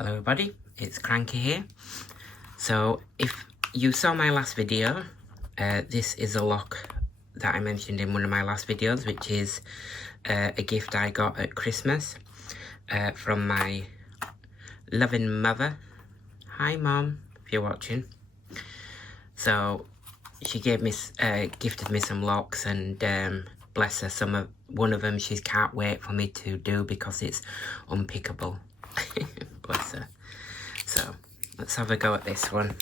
Hello everybody, it's Cranky here. So if you saw my last video, this is a lock that I mentioned in one of my last videos, which is a gift I got at Christmas from my loving mother. Hi Mom, if you're watching. So she gave me, gifted me some locks, and bless her, one of them she can't wait for me to do because it's unpickable. Bless her. So let's have a go at this one.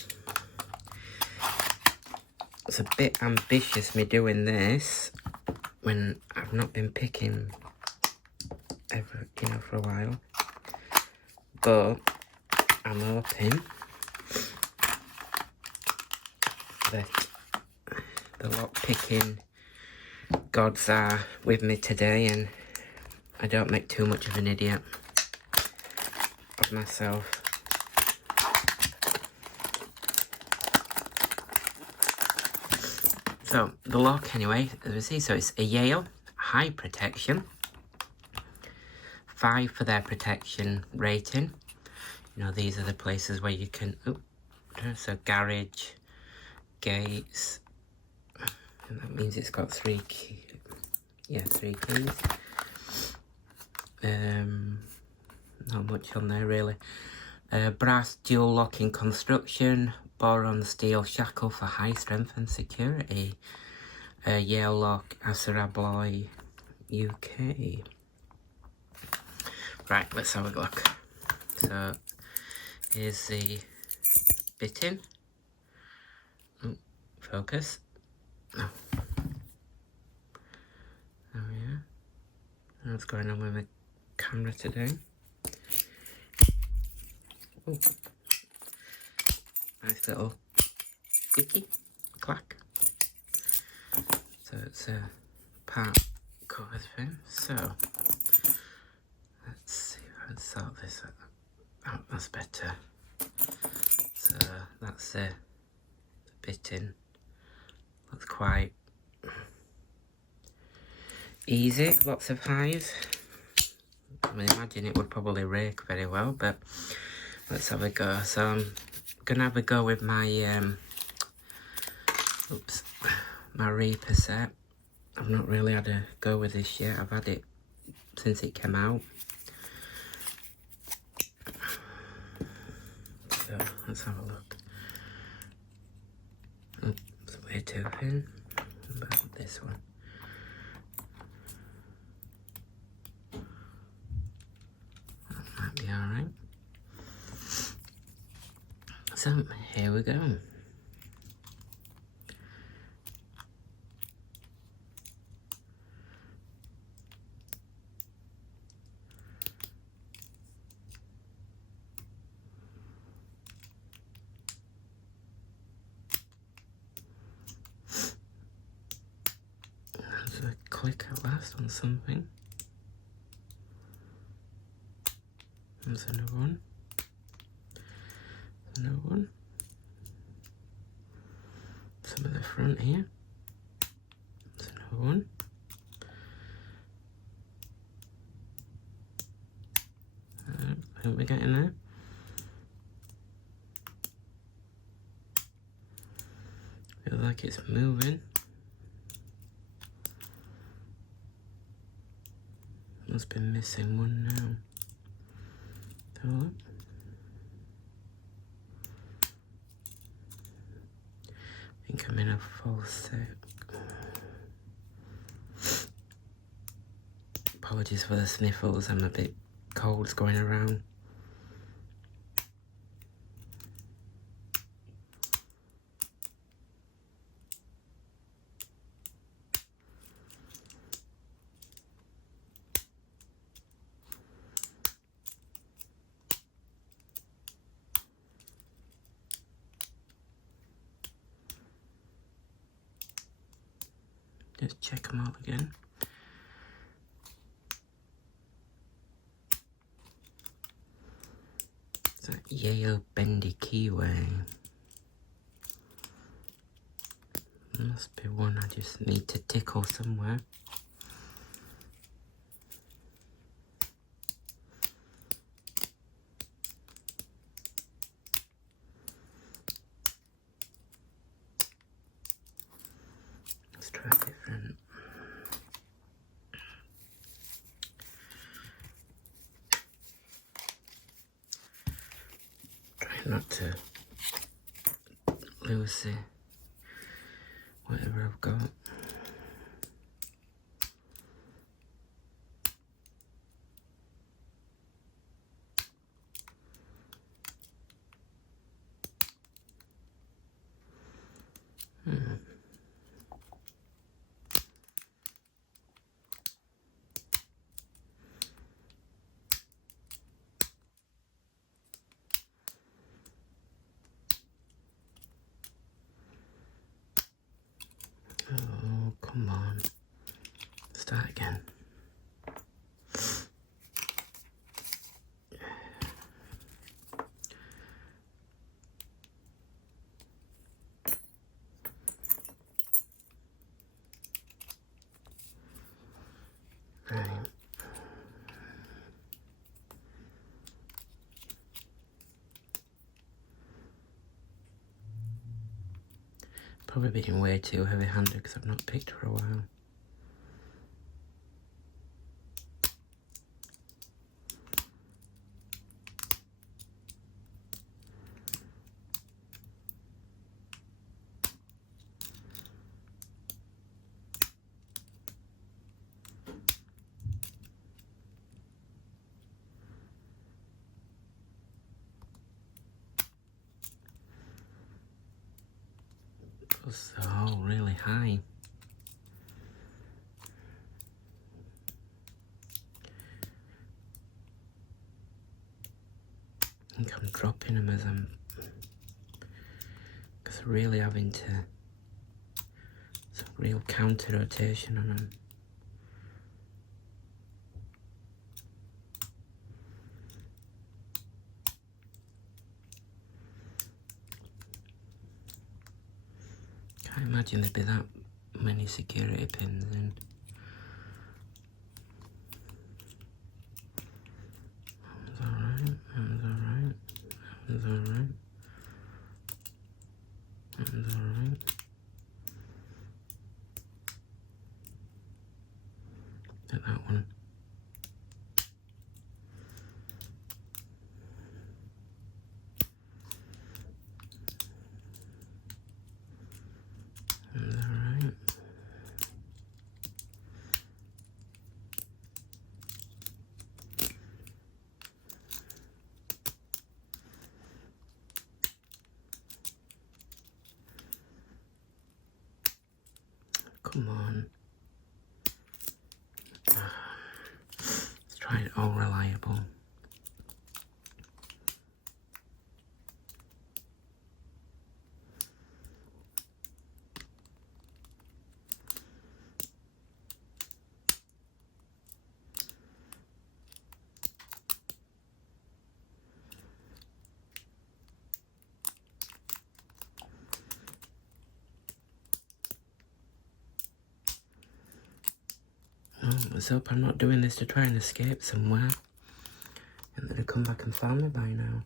It's a bit ambitious me doing this when I've not been picking ever, for a while. But I'm hoping that the lock picking gods are with me today and I don't make too much of an idiot of myself. So the lock, anyway, as we see, so it's a Yale high protection, 5 for their protection rating. These are the places where you can, so garage, gates, and that means it's got 3 keys. Yeah, 3 keys. Not much on there really. Brass dual locking construction, boron steel shackle for high strength and security. Yale lock, Acerabloy, UK. Right, let's have a look. So here's the bitting. Focus. Oh. There we are. What's going on with my camera today? Ooh. Nice little sticky clack. So it's a part covered thing. So let's see if I can sort this out. Oh, that's better. So that's the bitting. Looks quite easy. Lots of highs. I imagine it would probably rake very well, but let's have a go. So I'm gonna have a go with my my Reaper set. I've not really had a go with this yet. I've had it since it came out. So let's have a look. Oh, it's way too thin. What about this one? That might be alright. So here we go. There's a click at last on something. There's another one. Another one. Some of the front here. There's another one. I think we're getting there. Feels like it's moving. Must be missing one now. Have a look. I think I'm in a full set. Apologies for the sniffles, I'm a bit cold going around. Just check them all again. It's a Yale bendy keyway. Must be one I just need to tickle somewhere. not to lose whatever I've got. Oh, come on. Start again. Right. Probably being way too heavy-handed because I've not picked for a while. So really high. I think I'm dropping them as because I'm really having to some real counter rotation on them. Can't imagine there'd be that many security pins in. That's alright, that's alright, that's alright, that's alright. Get that one. That's alright. Come on. Let's try it all reliable. Let's hope I'm not doing this to try and escape somewhere and they'd have come back and found me by now.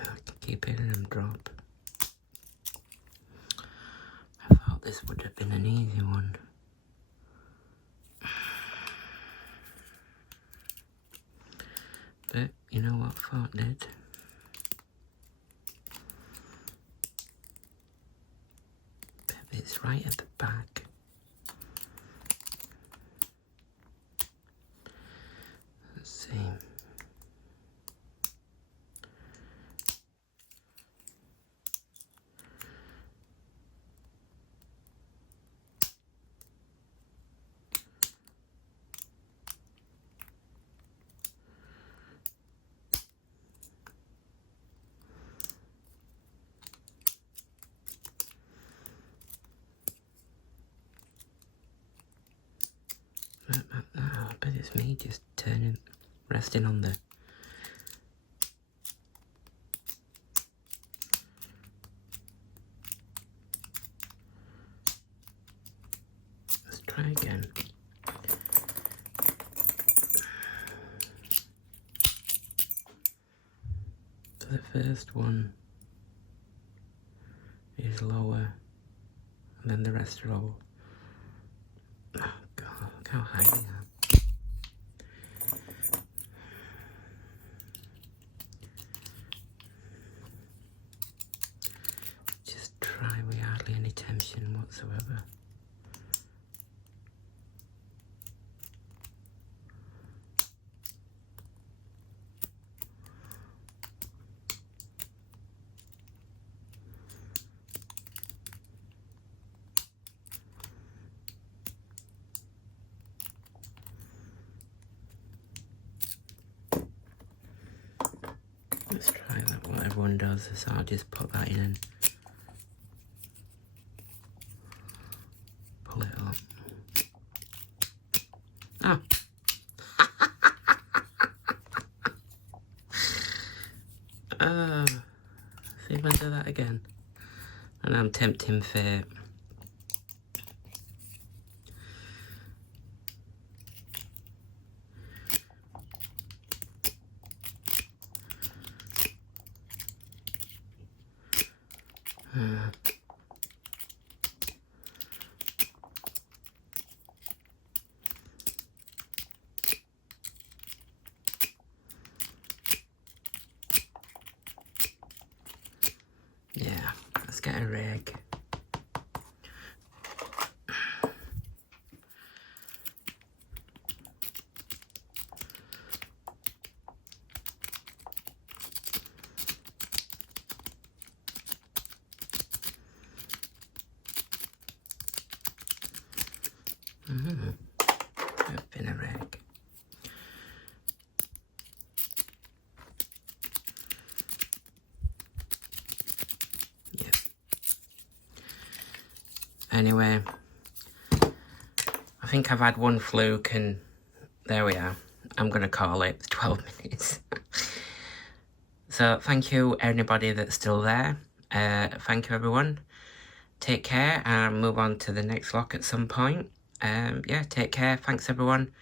I can keep hitting them drop. I thought this would have been an easy one. But you know what thought did? It's right at the back. Let's see. I bet it's me just resting on the... Let's try again. So the first one is lower, and then the rest are all... Oh God, look how high they are. Just try with hardly any tension whatsoever. Let's try that, what everyone does, so I'll just put that in and pull it up. Oh! See if I do that again. And I'm tempting fate. Yeah, let's get a rag. I've been a rag. Yep. Anyway, I think I've had one fluke and there we are. I'm going to call it 12 minutes. So thank you anybody that's still there. Thank you everyone. Take care and move on to the next lock at some point. Yeah, take care. Thanks everyone.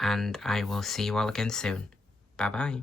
And I will see you all again soon. Bye bye.